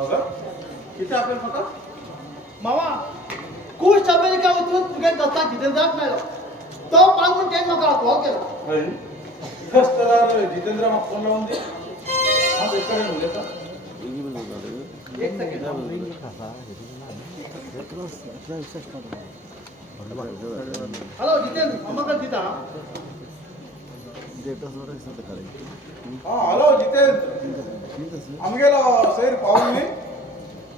अगं किती आपल्याला फक्त मामा खुश अमेरिका वचून तुगे दत्ता जितेंद्राक मेळ्ळो तो पांगून तेणे म्हाका कॉल केलो बस जाल्यार जितेंद्र म्हाका फोन लावन दी हांव तेजे कडेन उलयतां एक सेकंड हॅलो जितेंद्र म्हाका दिता हॅलो जितेंद्र आमगेलो सैर पावून न्ही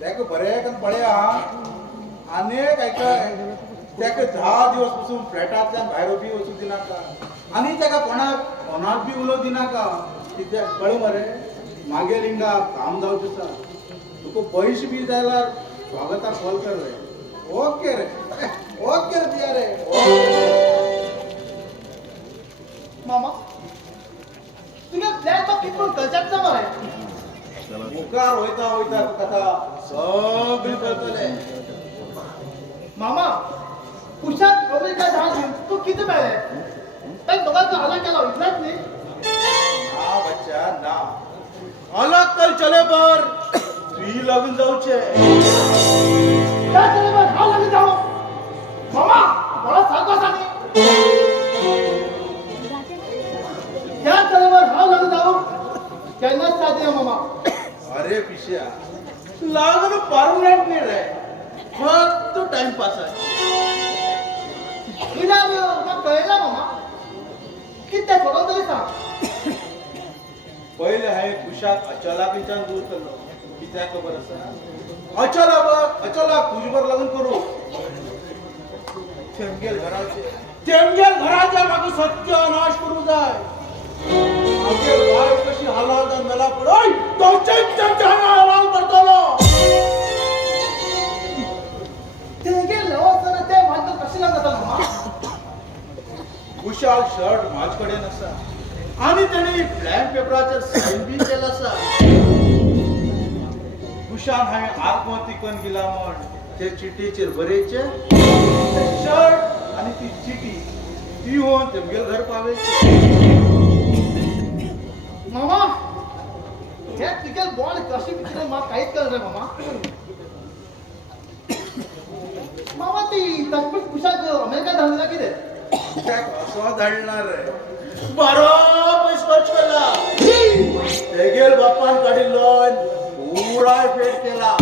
तेका बरें करून पळया आनीक हाका तेका 10 दिवस पासून फ्लॅटांतल्यान भायर बी वचूंक दिनाका आनी तेका कोणाक फोनाक बी उलोवंक दिनाका कित्याक कळ्ळें मरे मागीर हिंगा काम जावचें आसा तुका पयशे बी जाय जाल्यार स्वागताक कॉल कर रे ओके रे दिया रे मामा तुगे फ्लॅट तो कितून गरजेचं ना मरे मुखार वयता वयता तुका आतां सगळें कळटलें मामा कुशाक अमेरिका धाडून तू किती मेळ्ळे ताका दोगांचो हालत केलो इतलेंच न्ही ना बच्चा ना अलग कल चले बर तुझी लगन जाऊचे क्या चले बस हाल लगे जाओ मामा बड़ा सारखा सानी क्या चले बस हाल लगे जाओ केन्ना साथी है मामा अरे पिशा लगन परमनंट नाही रे फक्त टाइम पास आहे तुला मग कळला मामा किती खरं तरी सांग पहिले हाय कुशाक अचालाकीच्यान दूर केलो कित्याक खबर आसा अचानक तुझे बर लग्न करू तेमगेल घराच्या मागे सत्यानाश करू जाय आमगे बाय कशी हालात आणि मला पडोय तो चैत्याच्या हालाल करतलो तेगे लवसना ते माझं कशी लागत मामा कुशाल शर्ट माझ्याकडे नसा आणि त्याने ब्लँक पेपराचेर साइन बी केला असा कुशाल हाय आत्महत्या करून गेला म्हण ते चिठ्ठीचेर बरेचे शर्ट आणि ती चिठी ती होऊन तेमगेल घर पावेचे मामा हे तिकेल बॉन्ड कशी किती मा काहीच कळलं रे मामा मामा ती तकबीत कुशाक अमेरिका धाडला किती असं धाडणार रे बरो पैस खर्च केला तेगेल बापान काढिल्लो पुराय फेड केला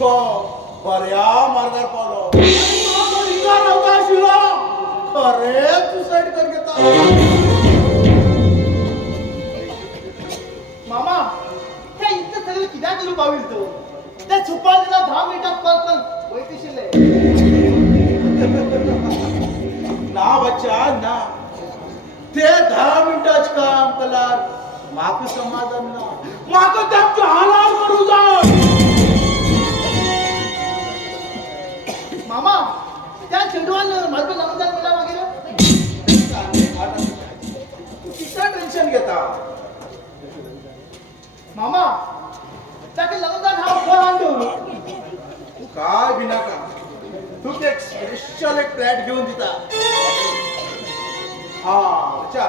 तो बऱ्या मार्गार पावलो नव्हता आशिल्लो खरेच सुसाईड कर घेता मामा हे इतकं सगळं कित्याक करू पावील तू ते सुपर दिला 10 मिनिटात कॉल कर वयतिशिल्ले ना बच्चा ना ते 10 मिनिटाच काम केल्यार म्हाका समाधान ना म्हाका त्याचे हालाल करू जाय मामा त्या चेडवान माझं लग्न केला मागीर किती टेन्शन घेता मामा ताका लग्न हा फोन आणतो काय बिनाका तू ते स्पेशल एक फ्लॅट घेऊन दिता हा अच्छा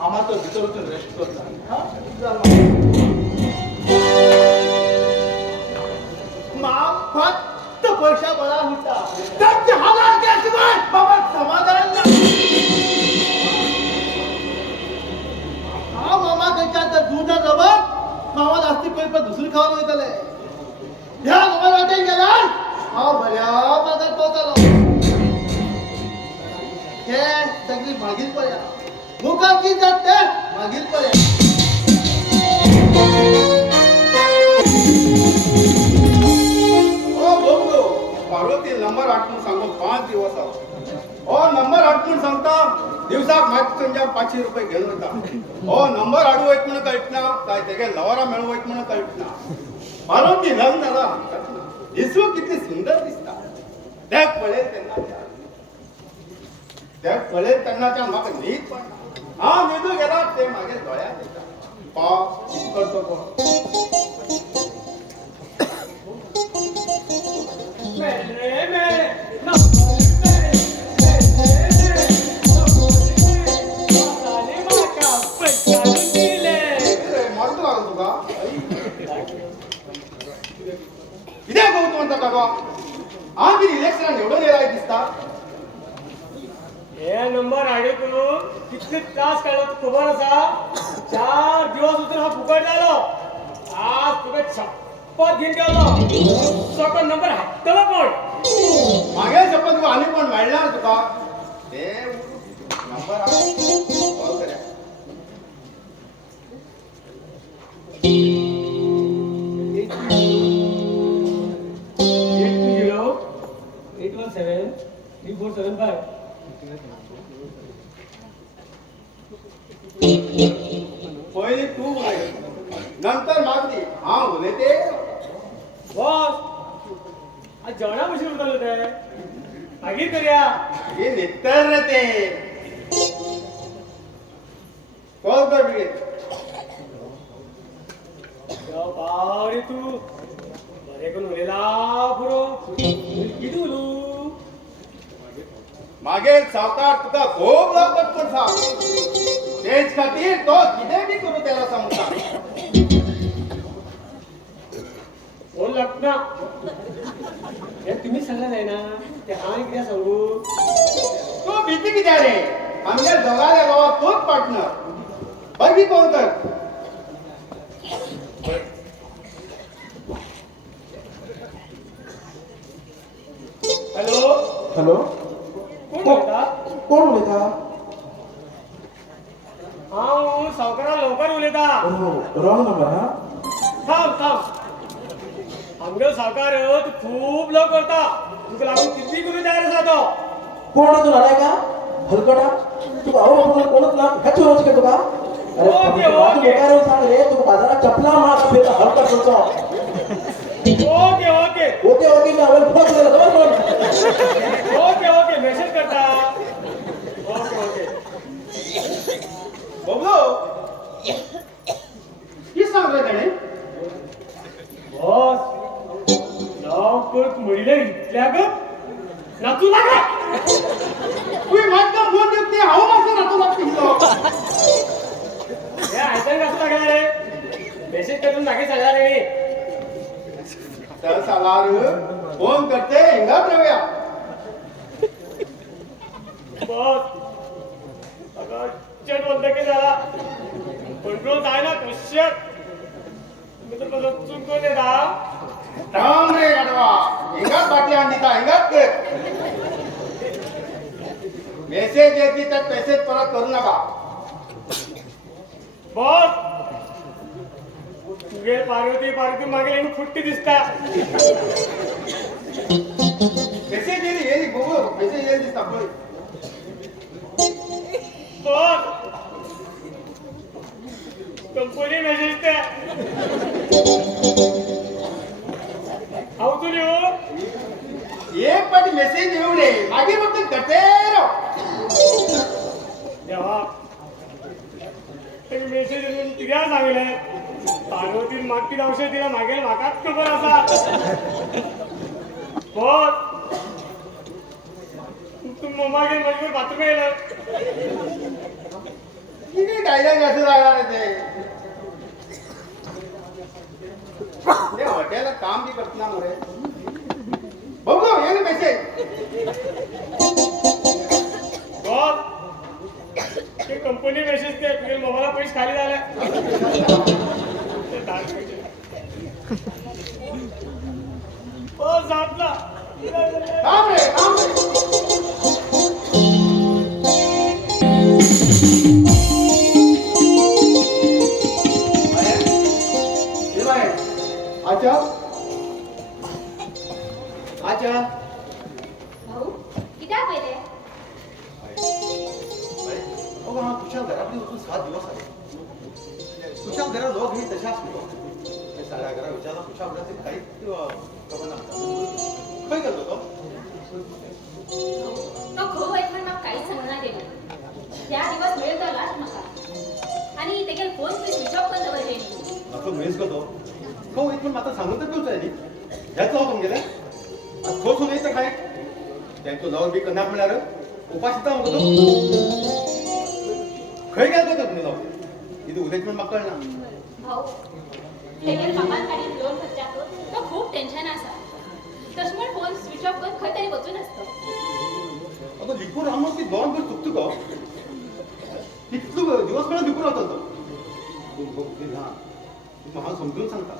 आम्हाला तो भितर वचून रेस्ट करता माम फक्त पैसा बळा होता त्यांचे हालात केल्याशिवाय बाबा समाधान नाही हा मामा त्याच्यात दूध रबर मामा जास्ती पैसे दुसरी खाऊन वयतले ह्या मामा वाटेल गेला हा बऱ्या मागात पोहोचलो हे सगळी मागील पळया मुखा की जाते मागील पळया पार्वती नंबर 8 म्हणून सांगून 5 दिवस हो नंबर 8 म्हणून सांगता दिवसाक मागचे तुमच्या 500 रुपये घेऊन वता हो नंबर आडू वयत म्हणून कळटना काय तेगे लवरा मेळू वयत म्हणून कळटना पार्वती लग्न जाला दिसू किती सुंदर दिसता देख पळेल तेन्नाच्या म्हाका न्हीद पडना हा न्हिदू गेला ते मागे दोळ्यात येता पाव कित करतो गो म्हणता का गो हा किती इलेक्शन एवढं नेलाय दिसता हे नंबर आयडियो करून कितले त्रास काढला खबर असा 4 दिवस उतर हा फुकट झालो आज तुका शपथ घेऊन गेलो सगळं नंबर हातला पण मागे शपथ तू आणि पण वाढणार तुका ते नंबर कॉल करा 820-817-3475 पहिले तू बोलाय नंतर मागती हा बोले ते बॉस आज जेवणा बशी उरतलो ते मागीर करूया हे नेतर रे ते कॉल कर बिगे बावरे तू बरे करून उरलेला पुरो किती उलू मागे सावकार तुका खूप लवकर करता तेच खातीर तो कितें बी करू त्याला सांगता कोण लागना हे तुम्ही सांगला जाय ना ते हांव कितें सांगू तू भीती कित्या रे आमच्या दोगांच्या गावात तोच पार्टनर बघी कोण कर हॅलो हॅलो कोण उलयता कोण उलयता हांव सावकारा लवकर उलयता रॉंग नंबर हा थांब आमगे सावकार तू खूप लव करता तुका लागून किती करून तयार आसा तो कोण तू लढाय का हलकटा तू भाऊ म्हणून कोणच ना ह्याच रोज के तुका अरे ओके, बाजू ओके. लोकांवर सांग रे तू बाजारात चपला मार फिरता हलकट तुमचा ओके ओके ओके ओके मी आवल फोन केला खबर कोण ओके ओके मेसेज करता ओके ओके बबलो की सांग रे त्याने बॉस लवकर म्हणले इतल्या ग नाचू लागा तू माझा फोन देत नाही हाव मासे राहतो लागतो हे आयतन कसं लागला रे मेसेज करून मागे सांगा रे तर सालार फोन करते हिंगा ठेवूया बॉस अगं चट बंद की झाला कंट्रोल आहे ना कश्यप मी तर मला चुकून येता थांब रे गाडवा हिंगात बाटली आणता हिंगात कर मेसेज येते तर मेसेज परत करू नका बॉस तुगे पार्वती पार्वती मागे लागून फुट्टी दिसता मेसेज येईल बघू मेसेज येईल दिसता पळय बॉस कंपनी मेसेज ते हाऊ तू लिहू एक पाटी मेसेज येऊ रे मागे फक्त गटेरो देवा मेसेज येऊन कित्या सांगले पार्वती मागची औषध तिला मागेल म्हाकाच खबर आसा बॉस तू मागेल माझ्यावर बाथरूम येयला किती डायलॉग असं लागणार ते ते हॉटेलला काम बी करत ना मरे बघू ये मेसेज बॉस ते कंपनी मेसेज ते तुझे मोबाईलला पैसे खाली झाले ते दारू पैसे. बॉस आपला थांब रे थांब रे अच्छा अच्छा भाऊ कित्याक वयले अगो हांव तुझ्या घराकडे वचून 7 दिवस आले तुझ्या घरा लोक हे तशा आसलो साड्या घरा विचारला तुझ्या घरात काहीच खबर ना खंय गेलो तो तो खो वयत म्हण म्हाका कांयच सांगना गेलो त्या दिवस मेळ तो लास्ट म्हाका आनी तेगेल फोन बी स्विच ऑफ करून दवरलेली असं मिस करतो खो वयत म्हण म्हाका सांगून तर पिवचा न्ही हेच जाऊ तुमगेले आज खो सुन येतं काय त्यांचो जाऊन बी कन्नाक म्हळ्यार उपास येता मगो तो खंय गेलो तो तुमगे जाऊ इथे उदयत म्हण म्हाका कळना भाऊ तेगेल बापान काडीन लोन भरच्याक तो खूप टेन्शन आसा वचून असतो. आता लिखून राहून ती दोन पण चुकतो का ती कितलो दिवस वेळा लिखून राहतात महान समजून सांगता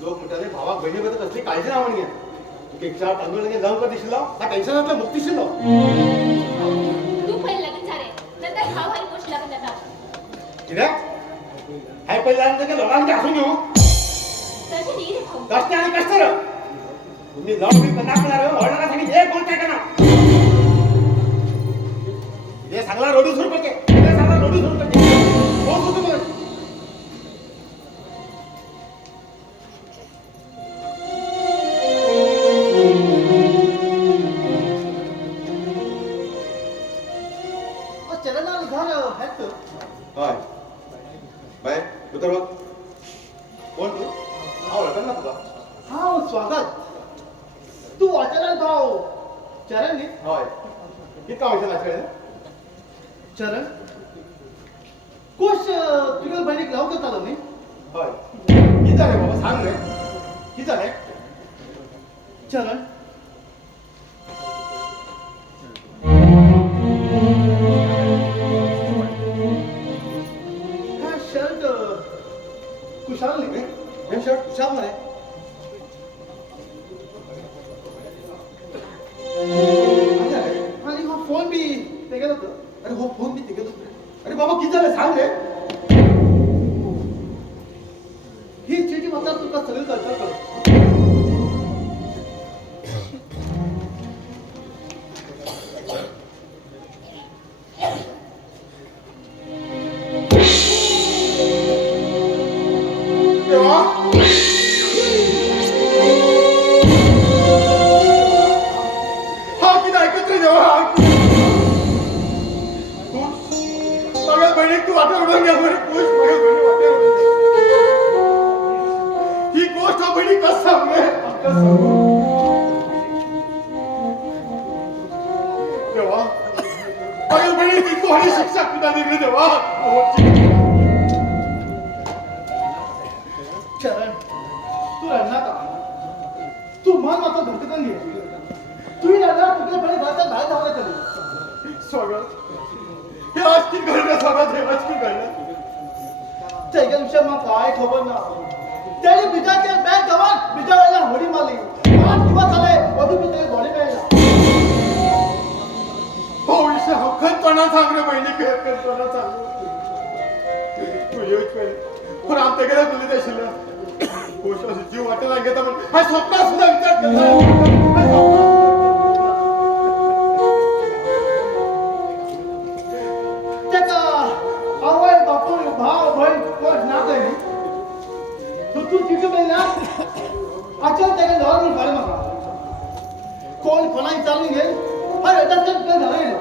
लोक म्हणतात भावाक बहिणीबद्दल कसली काळजी ना म्हणून तुका एक चार तांदूळ जाऊन का दिसलो हा टेन्शनातला मुक्ती शिल्लो तू पहिले लगीन झाले नंतर भाव हाय गोष्ट लागत जाता. कित्याक हाय पहिल्यांदा लोकांचे हसून घेऊ तशी नाही रे भाऊ. कष्ट आणि कष्ट रे तुम्ही जाऊन मी नाकणार ऑर्डरासाठी एक गोष्ट आहे का ना हे सांगला रडू सुरू पडते हे सांगला रडू सुरू पडते हो होतो मग चरणा घर आहेत हय बाय उतर बघ कोण तू हा ओळखलं ना तुला हा स्वागत तू वाचला भाऊ चरण नी हय कितका वयसान आसलें चरण कोश तुझ्या बहिणीक लावून करतालो न्ही हय कितें जालें बाबा सांग रे कितें जालें चरण हा शर्ट कुशाल न्ही हे शर्ट कुशाल मरे आणि हा फोन बी तेगेलो होतो अरे हो फोन बी तिकडे अरे बाबा किती झालं सांग रे ही चिठी म्हणतात तुका सगळी कल्पना कळत देवा हा किती ऐकत रे देवा माझ्या बहिणीक तू वाटे उडवून घ्या बरं खुश माझ्या बहिणी वाटे उडवून घ्या. ही गोष्ट बहिणी कस सांग रे कस सांगू देवा माझ्या बहिणी ती कोणी शिक्षा कुठा दिली देवा चरण तू रडणार का तू मन मात्र धरकतून घे तू रडणार तुझ्या बहिणी घराच्या बाहेर धावला तरी स्वागत हे आज की घडलं स्वागत हे आज की घडलं त्याच्याविषयी मग काय खबर ना त्याने बिजाचे बॅग गवान बिजावायला होडी मारली 8 दिवस झाले अजून मी त्याला गोळी मिळाला हो विषय हो खतपणा सांग रे बहिणी खतपणा सांग तू येऊच पहिले पण आमच्या घरात बोलली त्याशिल्लं गोष्ट जीव वाटेला घेता पण हा स्वप्न सुद्धा विचार केला हा स्वप्नात सुद्धा विचार केला. त्याचा आवय बापू भाव बहीण कोण ना काही तू तिथे ना अचानक त्याला जाऊन घाल मग कोण कोणाही चालून घेईल हा येतात तर काय झालं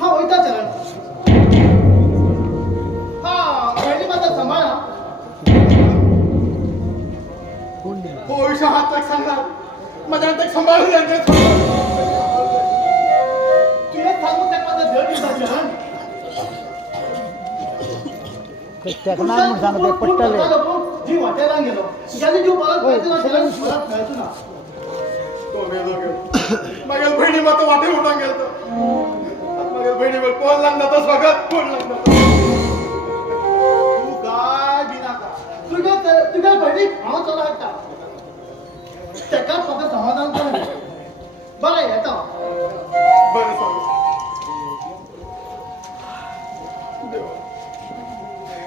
हा वैता चरण हा बहिणी मात्र सांभाळा हो विषय हात तक सांगणार माझ्या तक सांभाळून यांचे तुला सांगू त्या माझं घर दिसता चरण जी वाटेला गेलो ज्याने जीव परत मिळतो ना त्याला परत मिळतो ना तो गेलो गेलो माझ्या बहिणी मात्र वाटे उडून गेलो माझ्या बहिणीवर कोण लागणार तर स्वागत कोण लागणार तू काय बिना का तुझ्या बहिणी भाव चालू आहेत का त्याच्यात फक्त समाधान कर बरं येतो बरं स्वागत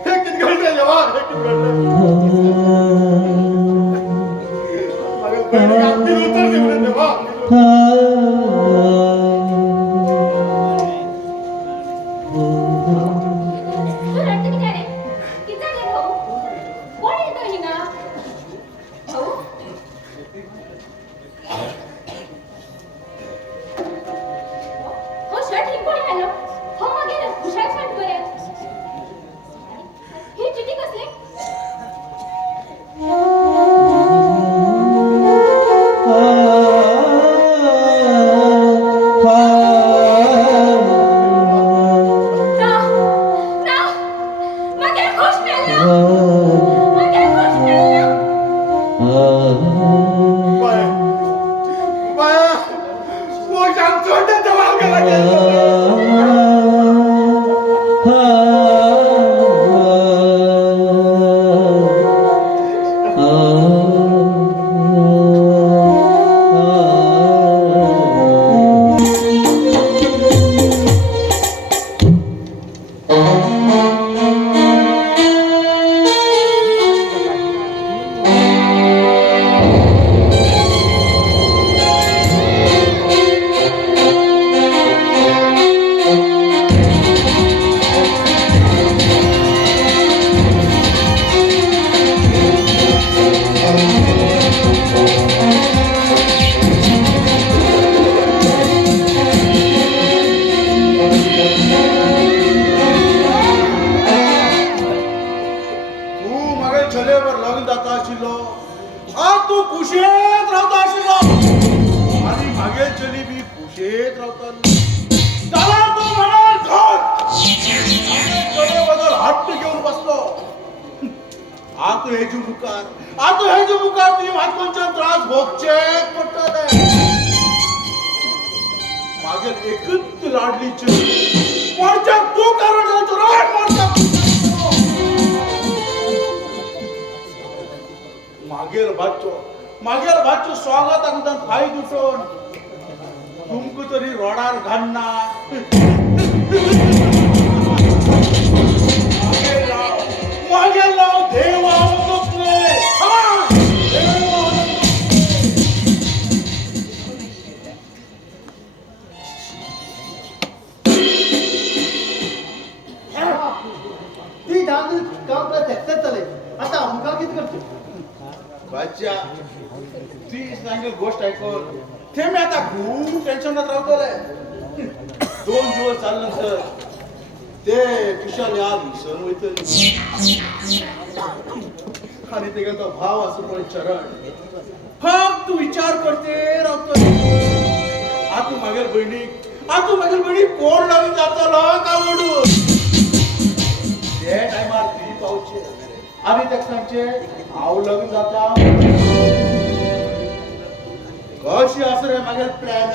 हे किती घडलं जेव्हा हे किती घडलं माझ्या बहिणी अगदी उत्तर दिलं तेव्हा तू रडते की काय रे? किती झाले भाऊ? कोण येतो हिना? भाऊ? हो शर्ट ही कोणी घाललं? हो मग गेलं कुशाल शर्ट बरे ही चिठी कसली? ना ना मग हे खुश मिळालं मग हे खुश मिळालं बाय तू मागे चलेवर लग्न जाता आशिल्लो आज तू कुशेत रावता आशिल्लो आणि मागे चली बी कुशेत रावताली जाल्यार तू म्हणाल घर चले बदल हट्ट घेऊन बसलो आता हेजू मुखार तुझी मातकोंचे त्रास भोगचे पडटले मागेल एकच लाडली चली मोर्चा तू कारण राड मोर्चा मागेल भाच्यो स्वागत आमकां फाय दुटोन तुमकां तरी रोडार घालना मागेल लाव देव आनंदले ती दांडी काम करत चले आता आमकां कितें करचें बाच्या ती सांगेल गोष्ट ऐकून ते मी आता खूप टेन्शनात राहतोय 2 दिवस चालल्यानंतर ते विशाल याद विसरून वयतली आणि ते तो भाव असो पण चरण फक्त विचार करते रावतोय आता मागेल बहिणीक कोण लागून जातलो का म्हणून ते टायमार ती पावचे आणि त्या सांगचे हांव लग्न जाता कशी असं रे मागेल प्लॅन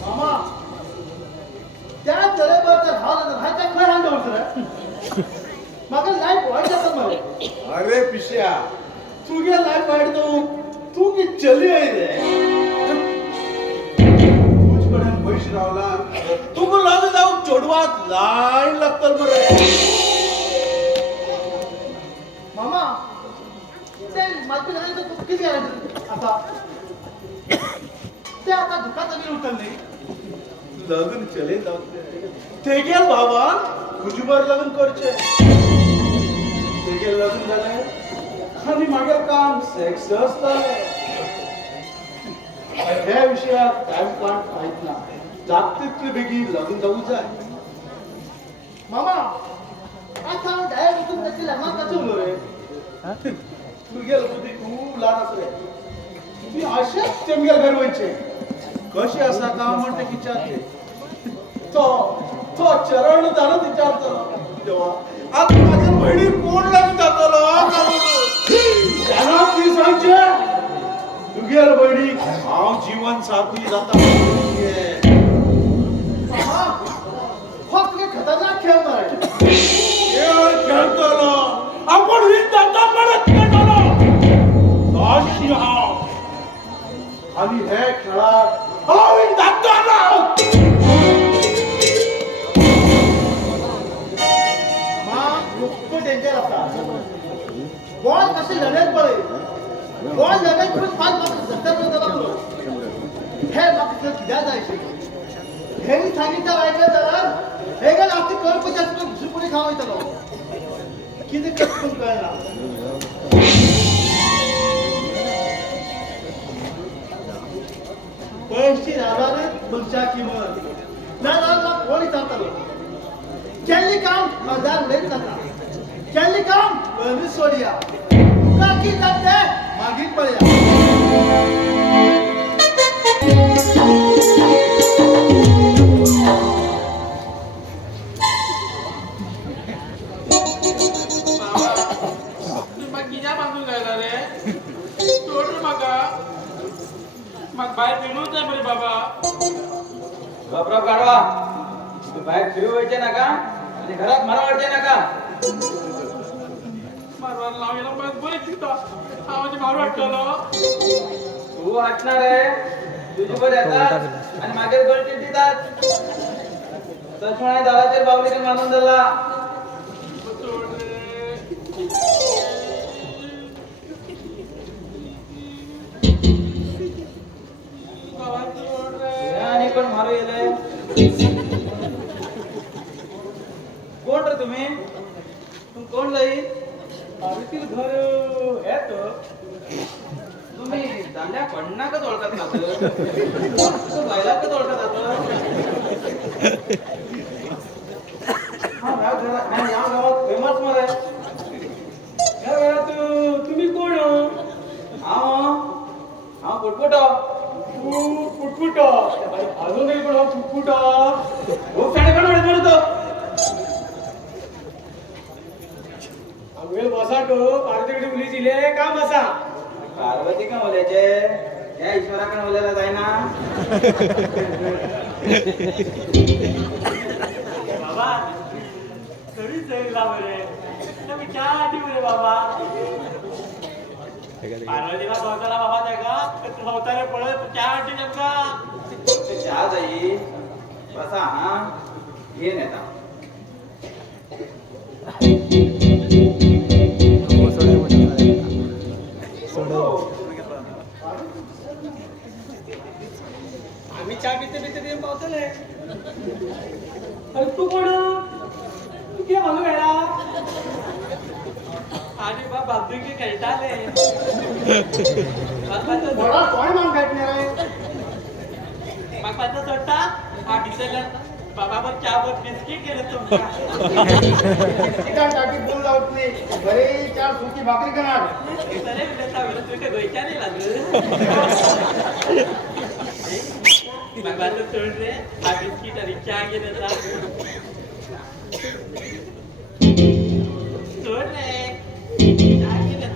मामा त्या चलेवरचा भाव हा त्या खंय हांगा वचर म्हाका लायफ वायट जाता मरे अरे पिश्या तुगे लायफ वायट तू की चली आहे रे तुझ कडेन पैसे रावला तुका लग्न जावंक चोडवाक लायन लागतल मरे मामा ते मातून जाल्यार तो कितें गॅरंटी आता ते आता दुखात आमी उठले लग्न चले जावचे तेगेल भावान खुजीबर लग्न करचे तेगेल लग्न जाले आणि मागेल काम सेक्स असताले ह्या विशयाक टाइम काढ कांयच ना जात तितले बेगीन लग्न जावूं जाय मामा आता हांव डायरेक्ट वचून त्याची लग्नाक कशें उलो रे तुगेल बुद्धी खूप ल्हान आसा रे ती अशेंच तेमगेल घर वयचे कशें आसा काय म्हणटा विचारचे तो चरण जाणून विचारतलो देवा आता माझ्या बहिणी कोण लग्न जातलो का म्हणून त्यांना ती सांगचे तुगेल बहिणी हांव जीवन साथी जाता मामा फक्त तुगे खतरनाक खेळ मरे खेळ खेळतलो आपण वीज जाता परत खेळतलो अशी हांव आणि हे खेळात हांव वीज जातलो खूप डेंजर आसा बॉल कशें लढत पळय बॉल लढत करून 5 मात्र झटक जाता तुलो हे म्हाका कित्याक जाय आशिल्लें हेणी सांगितलं आयकलं जाल्यार हे गल आपली कळपच्या दुसरी खावं वयतलो कितें करता कळना पैसे रावल्यारच मनशा किंमत नाजाल्यार म्हाका कोण विचारतलो केल्लें काम हजार उडयत जाता केल्लें काम पयलीं सोडया तुका कितें जाता तें मागीर पळया बाहेर फिरूच आहे बरे बाबा गपराव काढवा तू बाहेर फिरू व्हायचे नका आणि घरात मला वाटते नका मारवार लावलेला पण बरेच तिथं आवाज भार वाटतो तू हटणार आहे तुझी वर येतात आणि मागे गळती देतात तसं दादाचे बावलीने मानून दिला आणि पण मारू येले कोण रे तुम्ही कोण जाईल आरती घर येत तुम्ही दांड्या पडणाकच ओळखत ना बायलाकच ओळखत आता हा या गावात फेमस मर आहे आमगेल बसा तो पार्वतीकडे उली दिले काम बसा पार्वती का बोलायचे या ईश्वराकडे बोलायला जाय ना बाबा तरी जाईल ना बरे मी चहा आधी बरे बाबा पार्वतीला स्वतःला बाबा त्या का स्वतःला पळत चहा आधी का चहा जाई बसा हा ये नेता आम्ही चहा पिते पिते ते पावतले अरे तू कोण तू किती म्हणू गेला आणि बा बाबी खेळताले बडा कोण मान भेटणार आहे बापाचा सोडता हा दिसायला बाबावर चहावर बिस्किट केलं तुमचा चिकन टाकी बोल लावत नाही घरी 4 सुकी भाकरी करणार सरे विलेता विले तुझ्या गोयच्या नाही लागलं बाबाचं सोड रे हा बिस्किट आणि चहा गेलं सोड रे चहा गेलं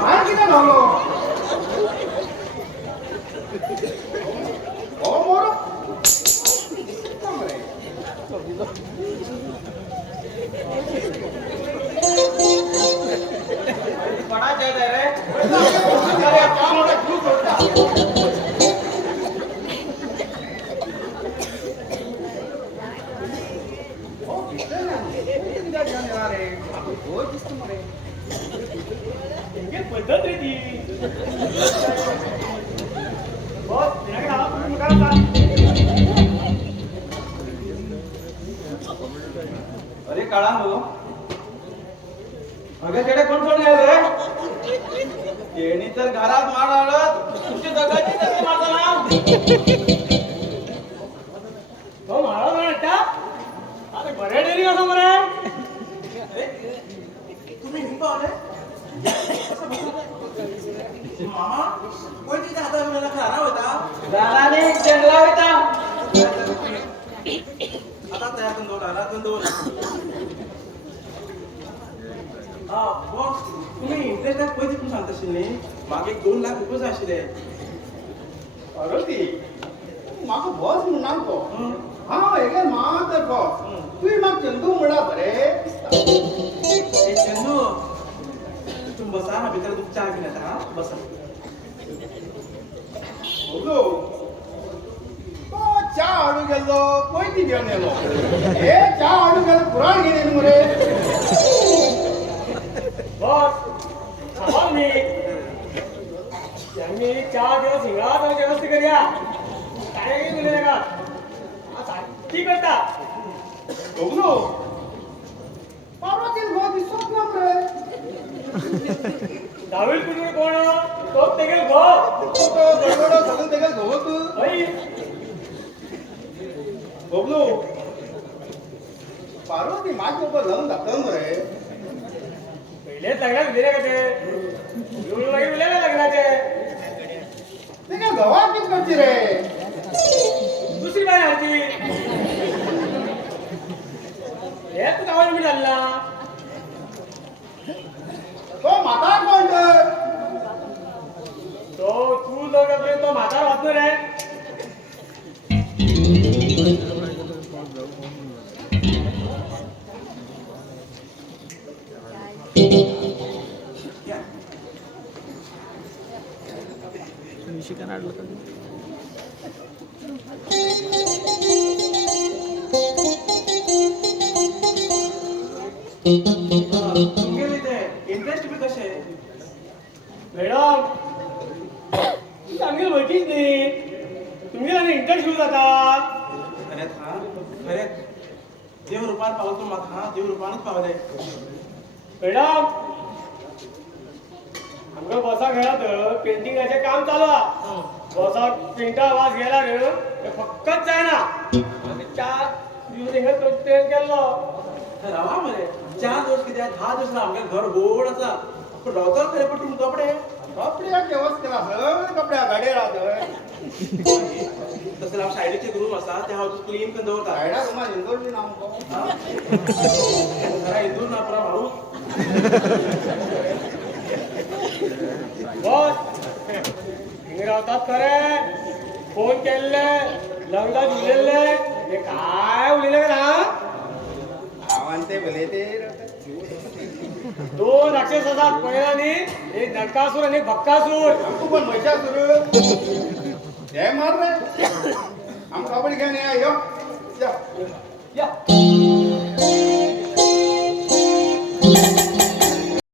बाहेर किती झालो हो मोर बडा जय रे पद्धत रे ती बस तिने काय तुम्ही काय अरे काळा नो अगं जेडे कोण सोडून गेले रे येणी तर घरात मार आळत तुझी दगाची तशी माझं नाव हो मारा म्हणता अरे बरे डेरी असं मरे तुम्ही हिंबा आले मामा कोणती हाता मला खाना होता रानाने जंगला होता आता तयार करून दोन आला दोन हा बॉस तुम्ही इंटरेस्ट पयलीं तूं सांगता आशिल्ली म्हाका 1-2 लाख रुपये जाय आशिल्ले अरे ती म्हाका बॉस म्हूण नाको हांव हेगे मात बॉस तुवें म्हाका चंदू म्हणा बरे ए चंदू तुम बसा हांव भितर तुका च्या घेवन येता हा बसा बोलो तो च्या हाडूं गेल्लो पयती घेवन येलो हे च्या हाडूं गेलो पुराण घेवन येलो मरे बस सांभाळ मी त्यांनी 4 दिवस हिंगात व्यवस्थित करूया काय मिळेल का ती करता बोलो पार्वती भाऊ दिसत ना मरे दहावीत कुठून कोण तो तेगेल गो तो गडबड सगळं तेगेल गवत हई बोलो पार्वती माझ्या बरोबर लग्न दाखवलं मरे पहिलेच लग्नात दिले का ते येऊन लगे दिले का लग्नाचे ते काय गवात किती करते रे दुसरी बाय आरती हे तू गावात मी झाला तो म्हातार कोण तर तो तू जोपर्यंत तो म्हातार वाचणार आहे तुमगेले ते इंटरेस्ट बी कशे मॅडम ती चांगली ओळखीच नाही तुम्ही आणि इंटरव्ह्यू जाता खरेंच हा खरेंच देव रुपान पावलो म्हाका हा देव रुपानूच पावले मॅडम आमच्या बसा घरात पेंटिंगाचे काम चालू आहे बसा पेंटा वास गेला रे ते फक्कच जायना आम्ही 4 दिवस हिंगा प्रिपेअर केलो रावा मरे 4 दिवस कित्याक 10 दिवस ना आमगे घर गोड आसा पण रावतार खरे पटून कपडे कपड्याक व्यवस्था सगळे कपड्या गाडये राहत तसं हांव सायडीचे रूम आसा ते हांव क्लीन करून दवरता सायडा रुमा इंदोरची नाम घरा हिंदू ना पुरा भाऊ बस हिंग रावतात खरे फोन केल्ले लग्नात उलयल्ले हे काय उलयले का आव्हान ते भले ते दोन राक्षस असतात पहिला न्ही एक नरकासूर आणि एक भक्कासूर तू पण म्हैशा सुरू हे मार रे आम कपडे घेऊन या यो या